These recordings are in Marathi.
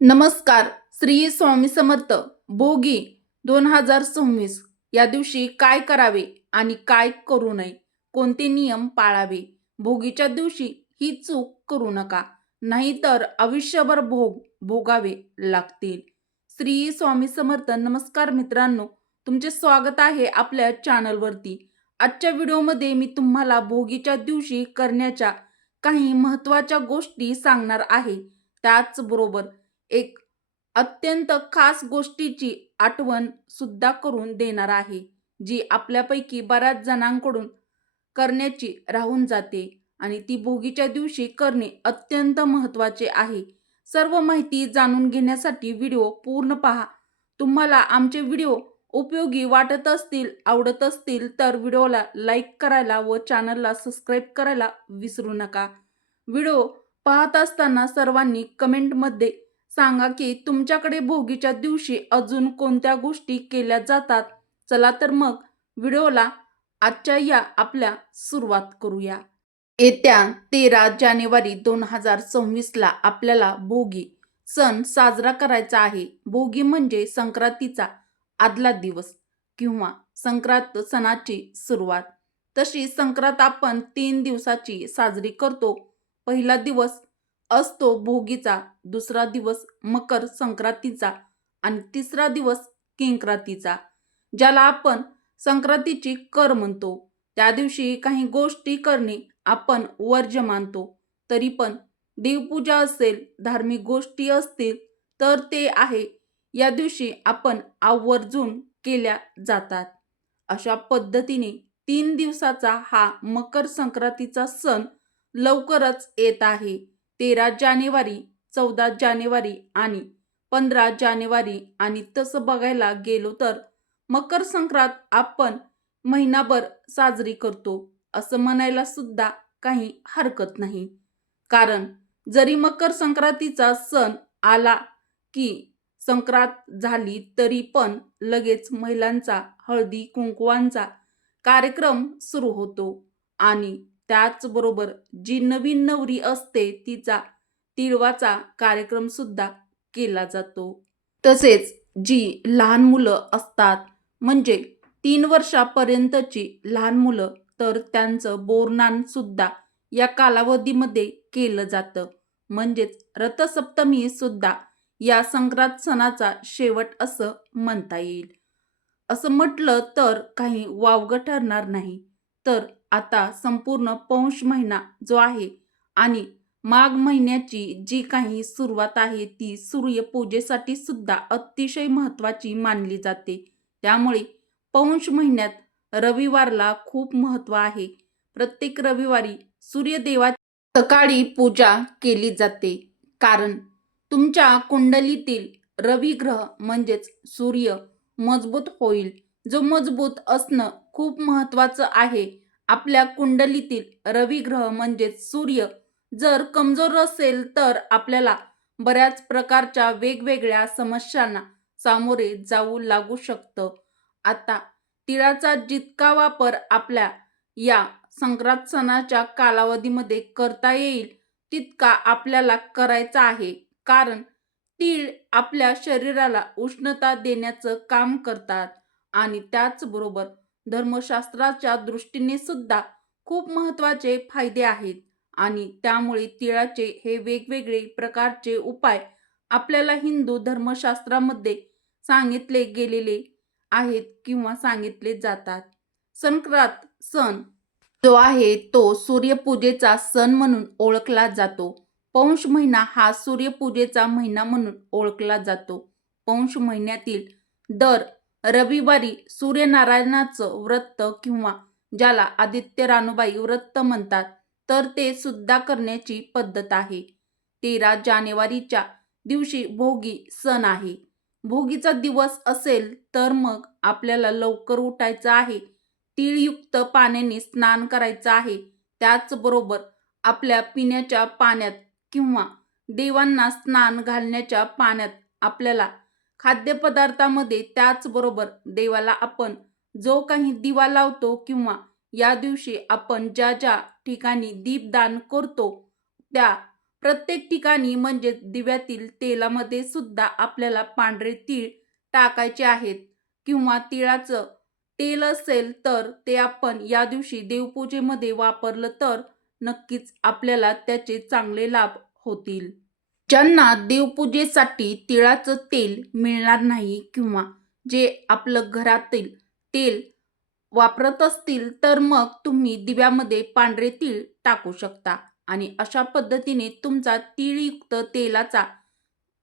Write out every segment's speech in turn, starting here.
नमस्कार. श्री स्वामी समर्थ. भोगी 2026 या दिवशी काय करावे आणि काय करू नये, कोणते नियम पाळावे. भोगीच्या दिवशी ही चूक करू नका, नाहीतर आयुष्यभर भोगावे लागतील. श्री स्वामी समर्थ. नमस्कार मित्रांनो, तुमचे स्वागत आहे आपल्या चॅनलवरती. आजच्या व्हिडिओमध्ये मी तुम्हाला भोगीच्या दिवशी करण्याच्या काही महत्त्वाच्या गोष्टी सांगणार आहे. त्याचबरोबर एक अत्यंत खास गोष्टीची आठवण सुद्धा करून देणार आहे, जी आपल्यापैकी बऱ्याच जणांकडून करण्याची राहून जाते आणि ती भोगीच्या दिवशी करणे अत्यंत महत्त्वाचे आहे. सर्व माहिती जाणून घेण्यासाठी व्हिडिओ पूर्ण पहा. तुम्हाला आमचे व्हिडिओ उपयोगी वाटत असतील, आवडत असतील तर व्हिडिओला लाईक करायला व चॅनलला सबस्क्राईब करायला विसरू नका. व्हिडिओ पाहत असताना सर्वांनी कमेंटमध्ये सांगा की तुमच्याकडे भोगीच्या दिवशी अजून कोणत्या गोष्टी केल्या जातात. चला तर मग व्हिडिओला आजच्या या आपल्या सुरुवात करूया. येत्या 13 जानेवारी 2026 ला आपल्याला भोगी सण साजरा करायचा आहे. भोगी म्हणजे संक्रांतीचा आदला दिवस किंवा संक्रांत सणाची सुरुवात. तशी संक्रांत आपण 3 दिवसाची साजरी करतो. पहिला दिवस असतो भोगीचा, दुसरा दिवस मकर संक्रांतीचा आणि तिसरा दिवस किंक्रांतीचा, ज्याला आपण संक्रांतीची कर म्हणतो. त्या दिवशी काही गोष्टी करणे आपण वर्ज्य मानतो. तरी पण देवपूजा असेल, धार्मिक गोष्टी असतील तर ते आहे या दिवशी आपण आवर्जून केल्या जातात. अशा पद्धतीने 3 दिवसाचा हा मकर संक्रांतीचा सण लवकरच येत आहे. 13 जानेवारी, 14 जानेवारी आणि 15 जानेवारी. आणि तसं बघायला गेलो तर मकर संक्रांत आपण महिनाभर साजरी करतो असं म्हणायला सुद्धा काही हरकत नाही. कारण जरी मकर संक्रांतीचा सण आला की संक्रांत झाली तरी पण लगेच महिलांचा हळदी कुंकवांचा कार्यक्रम सुरू होतो आणि त्याचबरोबर जी नवीन नवरी असते तिचा तिळवाचा कार्यक्रम सुद्धा केला जातो. तसेच जी लहान मुलं असतात, म्हणजे 3 वर्षापर्यंतची लहान मुलं, तर त्यांचं बोरनान सुद्धा या कालावधीमध्ये केलं जातं. म्हणजेच रथसप्तमी सुद्धा या संक्रांत सणाचा शेवट असं म्हणता येईल. असं म्हटलं तर काही वावगं ठरणार नाही. तर आता संपूर्ण पौष महिना जो आहे आणि माघ महिन्याची जी काही सुरुवात आहे ती सूर्यपूजेसाठी सुद्धा अतिशय महत्त्वाची मानली जाते. त्यामुळे पौष महिन्यात रविवारला खूप महत्त्व आहे. प्रत्येक रविवारी सूर्यदेवाची सकाळी पूजा केली जाते. कारण तुमच्या कुंडलीतील रवी ग्रह म्हणजेच सूर्य मजबूत होईल. जो मजबूत असणं खूप महत्त्वाचं आहे. आपल्या कुंडलीतील रवी ग्रह म्हणजेच सूर्य जर कमजोर असेल तर आपल्याला बऱ्याच प्रकारच्या वेगवेगळ्या समस्यांना सामोरे जाऊ लागू शकतं. आता तिळाचा जितका वापर आपल्या या संक्रांत सणाच्या कालावधीमध्ये करता येईल तितका आपल्याला करायचा आहे. कारण तीळ आपल्या शरीराला उष्णता देण्याचं काम करतात आणि त्याचबरोबर धर्मशास्त्राच्या दृष्टीने सुद्धा खूप महत्त्वाचे फायदे आहेत. आणि त्यामुळे तिळाचे हे वेगवेगळे प्रकारचे उपाय आपल्याला हिंदू धर्मशास्त्रामध्ये सांगितले गेलेले आहेत किंवा सांगितले जातात. संक्रांत सण जो आहे तो सूर्यपूजेचा सण म्हणून ओळखला जातो. पौष महिना हा सूर्यपूजेचा महिना म्हणून ओळखला जातो. पौष महिन्यातील दर रविवारी सूर्यनारायणाचं व्रत किंवा ज्याला आदित्य रानूबाई व्रत म्हणतात तर ते सुद्धा करण्याची पद्धत आहे. 13 जानेवारीच्या दिवशी भोगी सण आहे. भोगीचा दिवस असेल तर मग आपल्याला लवकर उठायचं आहे. तीळयुक्त पाण्याने स्नान करायचं आहे. त्याचबरोबर आपल्या पिण्याच्या पाण्यात किंवा देवांना स्नान घालण्याच्या पाण्यात आपल्याला खाद्यपदार्थामध्ये त्याचबरोबर देवाला आपण जो काही दिवा लावतो किंवा या दिवशी आपण ज्या ज्या ठिकाणी दीपदान करतो त्या प्रत्येक ठिकाणी म्हणजे दिव्यातील तेलामध्ये सुद्धा आपल्याला पांढरे तीळ टाकायचे आहेत किंवा तिळाचं तेल असेल तर ते आपण या दिवशी देवपूजेमध्ये वापरलं तर नक्कीच आपल्याला त्याचे चांगले लाभ होतील. ज्यांना देवपूजेसाठी तिळाचं तेल मिळणार नाही किंवा जे आपलं घरातील तेल वापरत असतील तर मग तुम्ही दिव्यामध्ये पांढरे तीळ टाकू शकता आणि अशा पद्धतीने तुमचा तीळयुक्त तेलाचा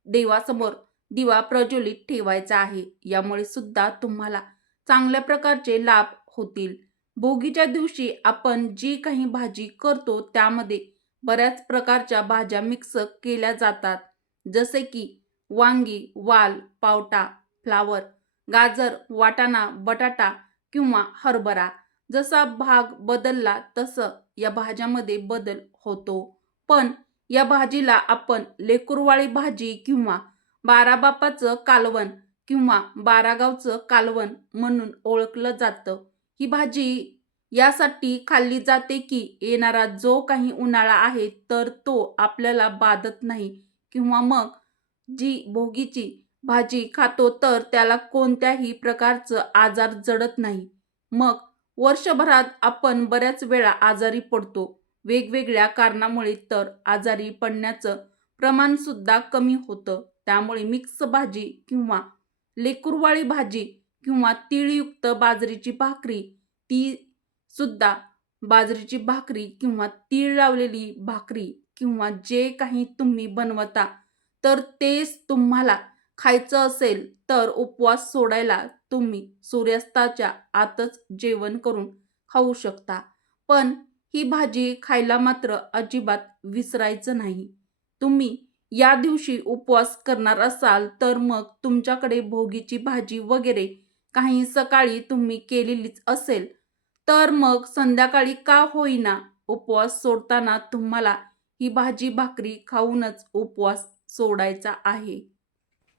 देवासमोर दिवा प्रज्वलित ठेवायचा आहे. यामुळे सुद्धा तुम्हाला चांगल्या प्रकारचे लाभ होतील. भोगीच्या दिवशी आपण जी काही भाजी करतो त्यामध्ये बऱ्याच प्रकारच्या भाज्या मिक्स केल्या जातात. जसे की वांगी, वाल, पावटा, फ्लावर, गाजर, वाटाणा, बटाटा किंवा हरभरा. जसा भाग बदलला तसं या भाज्यामध्ये बदल होतो. पण या भाजीला आपण लेकरुवाळी भाजी किंवा बाराबापाचं कालवण किंवा बारागावचं कालवण म्हणून ओळखलं जातं. ही भाजी यासाठी खाल्ली जाते की येणारा जो काही उन्हाळा आहे तर तो आपल्याला बाधत नाही किंवा मग जी भोगीची भाजी खातो तर त्याला कोणत्याही प्रकारचं आजार जडत नाही. मग वर्षभरात आपण बऱ्याच वेळा आजारी पडतो. वेगवेगळ्या कारणामुळे तर आजारी पडण्याचं प्रमाण सुद्धा कमी होतं. त्यामुळे मिक्स भाजी किंवा लेकरुवाळी भाजी किंवा तीळयुक्त बाजरीची भाकरी ती सुद्धा बाजरीची भाकरी किंवा तीळ लावलेली भाकरी किंवा जे काही तुम्ही बनवता तर तेच तुम्हाला खायचं असेल तर उपवास सोडायला तुम्ही सूर्यास्ताच्या आतच जेवण करून खाऊ शकता. पण ही भाजी खायला मात्र अजिबात विसरायचं नाही. तुम्ही या दिवशी उपवास करणार असाल तर मग तुमच्याकडे भोगीची भाजी वगैरे काही सकाळी तुम्ही केलेलीच असेल तर मग संध्याकाळी का होईना उपवास सोडताना तुम्हाला ही भाजी भाकरी खाऊनच उपवास सोडायचा आहे.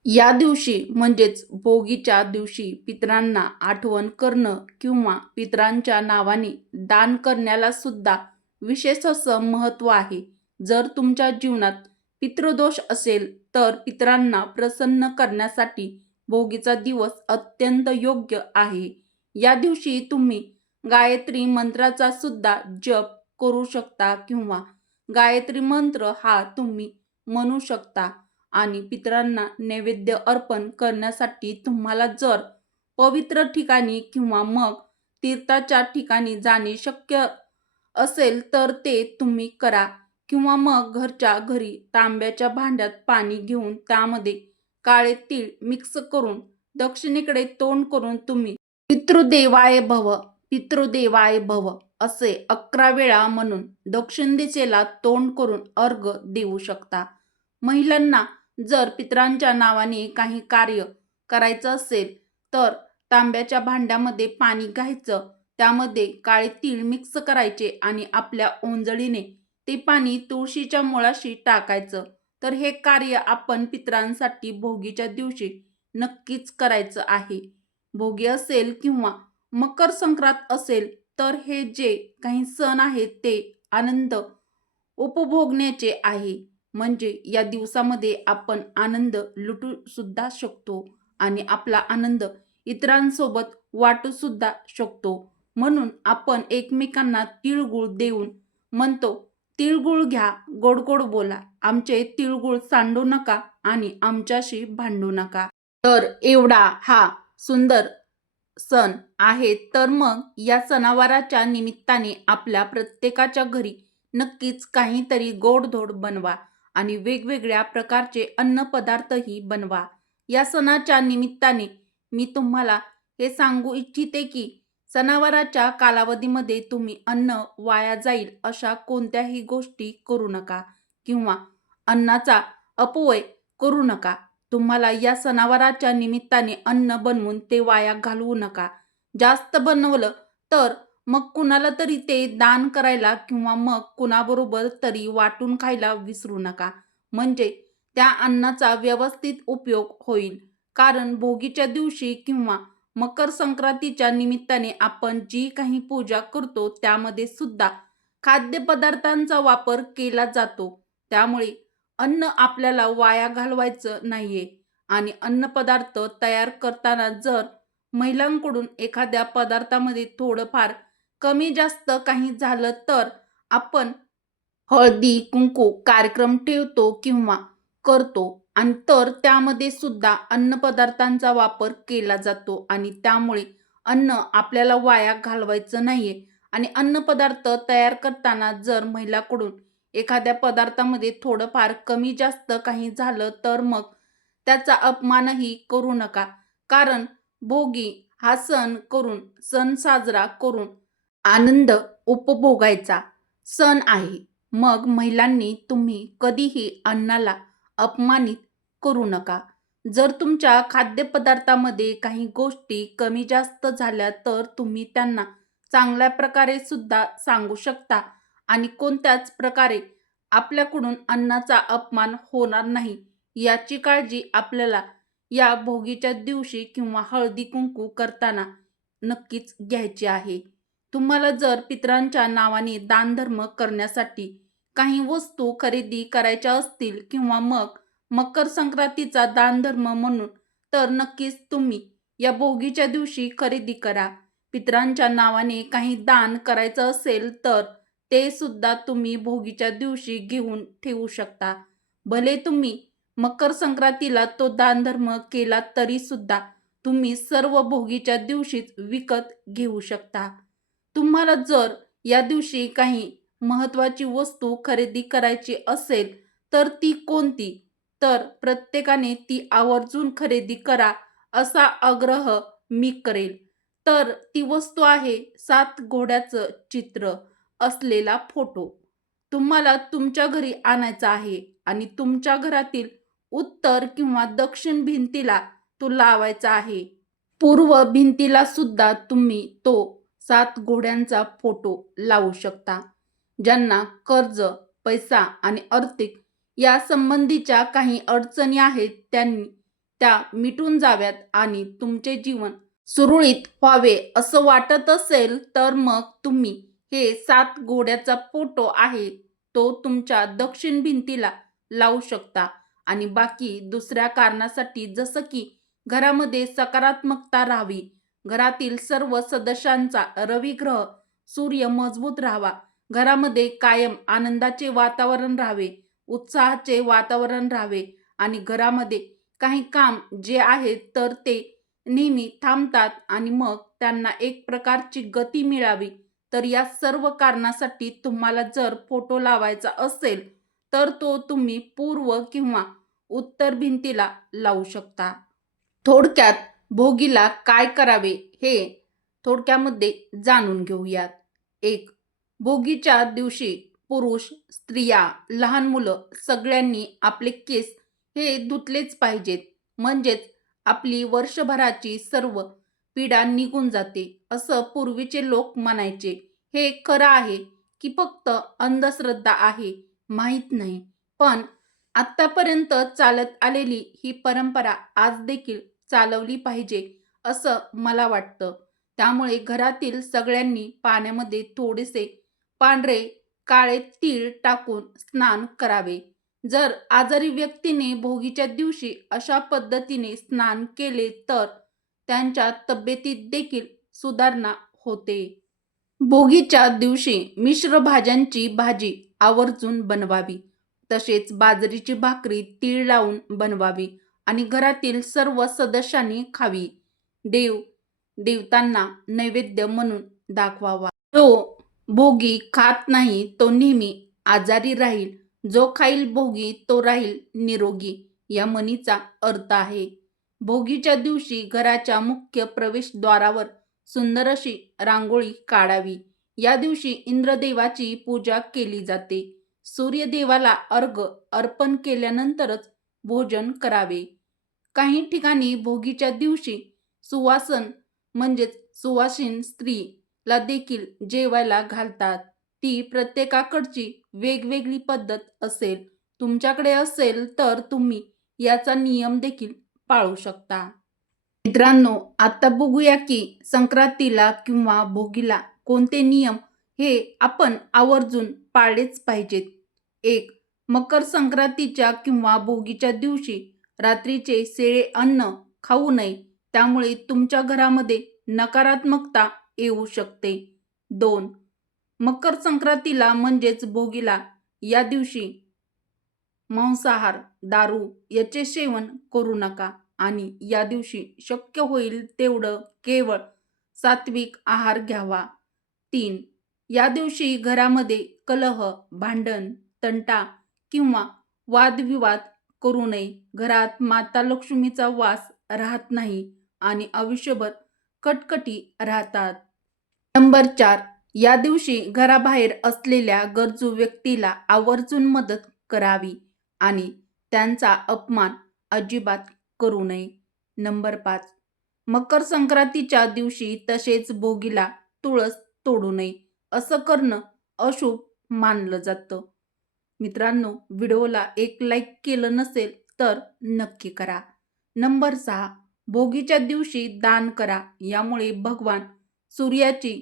या दिवशी म्हणजेच भोगीच्या दिवशी पितरांना आठवण करणं किंवा पितरांच्या नावाने दान करण्याला सुद्धा विशेष असं महत्त्व आहे. जर तुमच्या जीवनात पितृदोष असेल तर पितरांना प्रसन्न करण्यासाठी भोगीचा दिवस अत्यंत योग्य आहे. या दिवशी तुम्ही गायत्री मंत्राचा सुद्धा जप करू शकता किंवा गायत्री मंत्र हा तुम्ही म्हणू शकता आणि पितरांना नैवेद्य अर्पण करण्यासाठी तुम्हाला जर पवित्र ठिकाणी किंवा मग तीर्थाच्या ठिकाणी जाणे शक्य असेल तर ते तुम्ही करा किंवा मग घरच्या घरी तांब्याच्या भांड्यात पाणी घेऊन त्यामध्ये काळे तीळ मिक्स करून दक्षिणेकडे तोंड करून तुम्ही पितृदेवाय भव, पितृदेवाय भव असे 11 वेळा म्हणून दक्षिण दिशेला तोंड करून अर्घ्य देऊ शकता. महिलांना जर पितरांच्या नावाने काही कार्य करायचं असेल तर तांब्याच्या भांड्यामध्ये पाणी घ्यायचं, त्यामध्ये काळे तीळ मिक्स करायचे आणि आपल्या ओंजळीने ते पाणी तुळशीच्या मुळाशी टाकायचं. तर हे कार्य आपण पितरांसाठी भोगीच्या दिवशी नक्कीच करायचं आहे. भोगी असेल किंवा मकर संक्रांत असेल तर हे जे काही सण आहेत ते आनंद उपभोगण्याचे आहे. म्हणजे या दिवसामध्ये आपण आनंद लुटू सुद्धा शकतो आणि आपला आनंद इतरांसोबत वाटू सुद्धा शकतो. म्हणून आपण एकमेकांना तिळगुळ देऊन म्हणतो, तिळगुळ घ्या, गोड गोड बोला, आमचे तिळगुळ सांडू नका आणि आमच्याशी भांडू नका. तर एवढा हा सुंदर सण आहे. तर मग या सणावाराच्या निमित्ताने आपल्या प्रत्येकाच्या घरी नक्कीच काहीतरी गोडधोड बनवा आणि वेगवेगळ्या प्रकारचे अन्नपदार्थही बनवा. या सणाच्या निमित्ताने मी तुम्हाला हे सांगू इच्छिते की सणावाराच्या कालावधीमध्ये तुम्ही अन्न वाया जाईल अशा कोणत्याही गोष्टी करू नका किंवा अन्नाचा अपव्यय करू नका. तुम्हाला या सणावाराच्या निमित्ताने अन्न बनवून ते वाया घालवू नका. जास्त बनवलं तर मग कुणाला तरी ते दान करायला किंवा मग कुणाबरोबर तरी वाटून खायला विसरू नका. म्हणजे त्या अन्नाचा व्यवस्थित उपयोग होईल. कारण भोगीच्या दिवशी किंवा मकर संक्रांतीच्या निमित्ताने आपण जी काही पूजा करतो त्यामध्ये सुद्धा खाद्यपदार्थांचा वापर केला जातो. त्यामुळे अन्न आपल्याला वाया घालवायचं नाहीये आणि अन्नपदार्थ तयार करताना जर महिलांकडून एखाद्या पदार्थामध्ये थोडंफार कमी जास्त काही झालं तर आपण हळदी कुंकू कार्यक्रम ठेवतो किंवा करतो आणि तर त्यामध्ये सुद्धा अन्नपदार्थांचा वापर केला जातो आणि त्यामुळे अन्न आपल्याला वाया घालवायचं नाहीये आणि अन्नपदार्थ तयार करताना जर महिलाकडून एखाद्या पदार्थामध्ये थोडंफार कमी जास्त काही झालं तर मग त्याचा अपमानही करू नका. कारण भोगी हा सण साजरा करून आनंद उपभोगायचा सण आहे. मग महिलांनी तुम्ही कधीही अन्नाला अपमानित करू नका. जर तुमच्या खाद्यपदार्थामध्ये काही गोष्टी कमी जास्त झाल्या तर तुम्ही त्यांना चांगल्या प्रकारे सुद्धा सांगू शकता आणि कोणत्याच प्रकारे आपल्याकडून अन्नाचा अपमान होणार नाही याची काळजी आपल्याला या भोगीच्या दिवशी किंवा हळदी कुंकू करताना नक्कीच घ्यायची आहे. तुम्हाला जर पितरांच्या नावाने दानधर्म करण्यासाठी काही वस्तू खरेदी करायच्या असतील किंवा मग मकर संक्रांतीचा दानधर्म म्हणून तर नक्कीच तुम्ही या भोगीच्या दिवशी खरेदी करा. पितरांच्या नावाने काही दान करायचं असेल तर ते सुद्धा तुम्ही भोगीच्या दिवशी घेऊन ठेवू शकता. भले तुम्ही मकर संक्रांतीला तो दानधर्म केला तरी सुद्धा तुम्ही सर्व भोगीच्या दिवशीच विकत घेऊ शकता. तुम्हाला जर या दिवशी काही महत्त्वाची वस्तू खरेदी करायची असेल तर ती कोणती? तर प्रत्येकाने ती आवर्जून खरेदी करा असा आग्रह मी करेल. तर ती वस्तू आहे 7 घोड्याचं चित्र असलेला फोटो. तुम्हाला तुमच्या घरी आणायचा आहे आणि तुमच्या घरातील उत्तर किंवा दक्षिण भिंतीला तो लावायचा आहे. पूर्व भिंतीला सुद्धा तुम्ही तो 7 घोड्यांचा फोटो लावू शकता. ज्यांना कर्ज, पैसा आणि आर्थिक या संबंधीच्या काही अडचणी आहेत त्यांनी त्या मिटून जाव्यात आणि तुमचे जीवन सुरळीत व्हावे असं वाटत असेल तर मग तुम्ही हे 7 घोड्याचा फोटो आहे तो तुमच्या दक्षिण भिंतीला लावू शकता. आणि बाकी दुसऱ्या कारणासाठी जसं की घरामध्ये सकारात्मकता राहावी, घरातील सर्व सदस्यांचा रवी ग्रह सूर्य मजबूत राहावा, घरामध्ये कायम आनंदाचे वातावरण राहावे, उत्साहाचे वातावरण राहावे आणि घरामध्ये काही काम जे आहे तर ते नेहमी थांबतात आणि मग त्यांना एक प्रकारची गती मिळावी. तर या सर्व कारणासाठी तुम्हाला जर फोटो लावायचा असेल तर तो तुम्ही पूर्व किंवा उत्तर भिंतीला लावू शकता. थोडक्यात भोगीला काय करावे हे थोडक्यामध्ये जाणून घेऊयात. 1. भोगीच्या दिवशी पुरुष, स्त्रिया, लहान मुलं सगळ्यांनी आपले केस हे धुतलेच पाहिजेत. म्हणजेच आपली वर्षभराची सर्व पीडा निघून जाते असं पूर्वीचे लोक म्हणायचे. हे खरं आहे की फक्त अंधश्रद्धा आहे माहीत नाही. पण आत्तापर्यंत चालत आलेली ही परंपरा आज देखील चालवली पाहिजे असं मला वाटतं. त्यामुळे घरातील सगळ्यांनी पाण्यामध्ये थोडेसे पांढरे काळे तीळ टाकून स्नान करावे. जर आजारी व्यक्तीने भोगीच्या दिवशी अशा पद्धतीने स्नान केले तर त्यांच्या तब्येतीत देखील सुधारणा होते. भोगीच्या दिवशी मिश्र भाज्यांची भाजी आवर्जून बनवावी. तसेच बाजरीची भाकरी तीळ लावून बनवावी आणि घरातील सर्व सदस्यांनी खावी. देवतांना नैवेद्य म्हणून दाखवावा. जो भोगी खात नाही तो नेहमी आजारी राहील, जो खाईल भोगी तो राहील निरोगी या म्हणीचा अर्थ आहे. भोगीच्या दिवशी घराच्या मुख्य प्रवेशद्वारावर सुंदर अशी रांगोळी काढावी. या दिवशी इंद्रदेवाची पूजा केली जाते. सूर्यदेवाला अर्घ्य अर्पण केल्यानंतरच भोजन करावे. काही ठिकाणी भोगीच्या दिवशी सुवासन म्हणजेच सुवासिन स्त्रीला देखील जेवायला घालतात. ती प्रत्येकाकडची वेगवेगळी पद्धत असेल. तुमच्याकडे असेल तर तुम्ही याचा नियम देखील पाळू शकता. मित्रांनो, आता बघूया की संक्रांतीला किंवा भोगीला कोणते नियम हे आपण आवर्जून पाळलेच पाहिजेत. 1. मकर संक्रांतीच्या किंवा भोगीच्या दिवशी रात्रीचे शिळे अन्न खाऊ नये, त्यामुळे तुमच्या घरामध्ये नकारात्मकता येऊ शकते. 2. मकर संक्रांतीला म्हणजेच भोगीला या दिवशी मांसाहार, दारू याचे सेवन करू नका आणि या दिवशी शक्य होईल तेवढं केवळ सात्विक आहार घ्यावा. 3. या दिवशी घरामध्ये कलह, भांडण, तंटा किंवा वादविवाद करू नये. घरात माता लक्ष्मीचा वास राहत नाही आणि आयुष्यभर कटकटी राहतात. नंबर 4. या दिवशी घराबाहेर असलेल्या गरजू व्यक्तीला आवर्जून मदत करावी आणि त्यांचा अपमान अजिबात करू नये. नंबर 5. मकर संक्रांतीच्या दिवशी तसेच भोगीला तुळस तोडू नये. असं करणं अशुभ मानलं जातं. मित्रांनो, व्हिडिओला एक लाईक केलं नसेल तर नक्की करा. नंबर 6. भोगीच्या दिवशी दान करा. यामुळे भगवान सूर्याची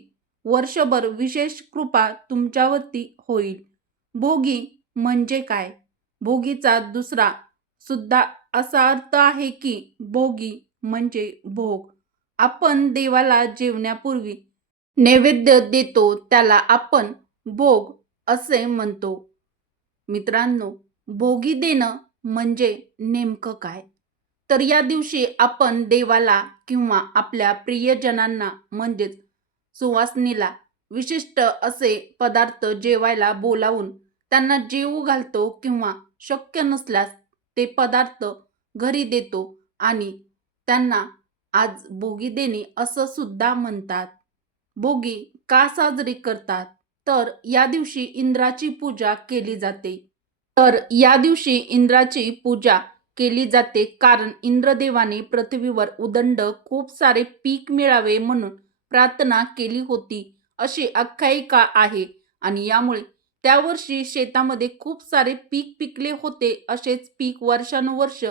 वर्षभर विशेष कृपा तुमच्यावरती होईल. भोगी म्हणजे काय? भोगीचा दुसरा सुद्धा असा अर्थ आहे की भोगी म्हणजे भोग. आपण देवाला जेवण्यापूर्वी नैवेद्य देतो त्याला आपण भोग असे म्हणतो. मित्रांनो, भोगी देणं म्हणजे नेमकं काय? तर या दिवशी आपण देवाला किंवा आपल्या प्रियजनांना म्हणजेच सुवासिनीला विशिष्ट असे पदार्थ जेवायला बोलावून त्यांना जेवू घालतो किंवा शक्य नसल्यास ते पदार्थ घरी देतो आणि त्यांना आज भोगी देणे असं सुद्धा म्हणतात. भोगी का साजरी करतात? तर या दिवशी इंद्राची पूजा केली जाते. कारण इंद्रदेवाने पृथ्वीवर उदंड खूप सारे पीक मिळावे म्हणून प्रार्थना केली होती अशी आख्यायिका आहे आणि यामुळे त्या वर्षी शेतामध्ये खूप सारे पीक पिकले होते. असेच पीक वर्षानुवर्ष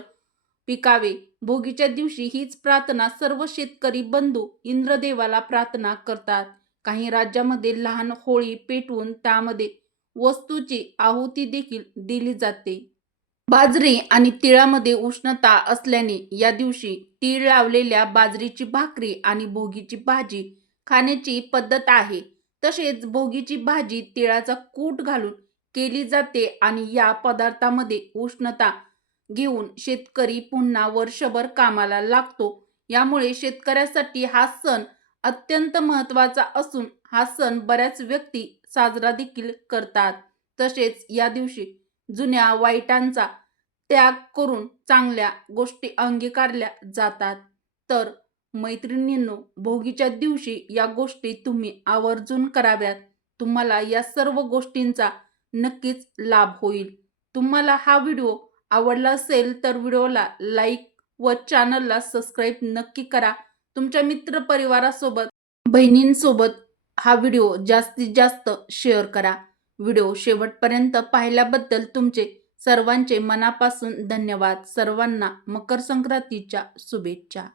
पिकावे. भोगीच्या दिवशी हीच प्रार्थना सर्व शेतकरी बंधू इंद्रदेवाला प्रार्थना करतात. काही राज्यामध्ये लहान होळी पेटवून त्यामध्ये वस्तूची आहुती देखील दिली जाते. बाजरी आणि तिळामध्ये उष्णता असल्याने या दिवशी तीळ लावलेल्या बाजरीची भाकरी आणि भोगीची भाजी खाण्याची पद्धत आहे. तसेच भोगीची भाजी तिळाचा कूट घालून केली जाते आणि या पदार्थामध्ये उष्णता घेऊन शेतकरी पुन्हा वर्षभर कामाला लागतो. यामुळे शेतकऱ्यासाठी हा सण अत्यंत महत्त्वाचा असून हा सण बऱ्याच व्यक्ती साजरा देखील करतात. तसेच या दिवशी जुन्या वाईटांचा त्याग करून चांगल्या गोष्टी अंगीकारल्या जातात. तर मैत्रिणींनो, भोगीच्या दिवशी या गोष्टी तुम्ही आवर्जून कराव्यात. तुम्हाला या सर्व गोष्टींचा नक्कीच लाभ होईल. तुम्हाला हा व्हिडिओ आवडला असेल तर व्हिडिओला लाईक व चॅनलला सबस्क्राईब नक्की करा. तुमच्या मित्रपरिवारासोबत, बहिणींसोबत हा व्हिडिओ जास्तीत जास्त शेअर करा. व्हिडिओ शेवटपर्यंत पाहिल्याबद्दल तुमचे सर्वांचे मनापासून धन्यवाद. सर्वांना मकर संक्रांतीच्या शुभेच्छा.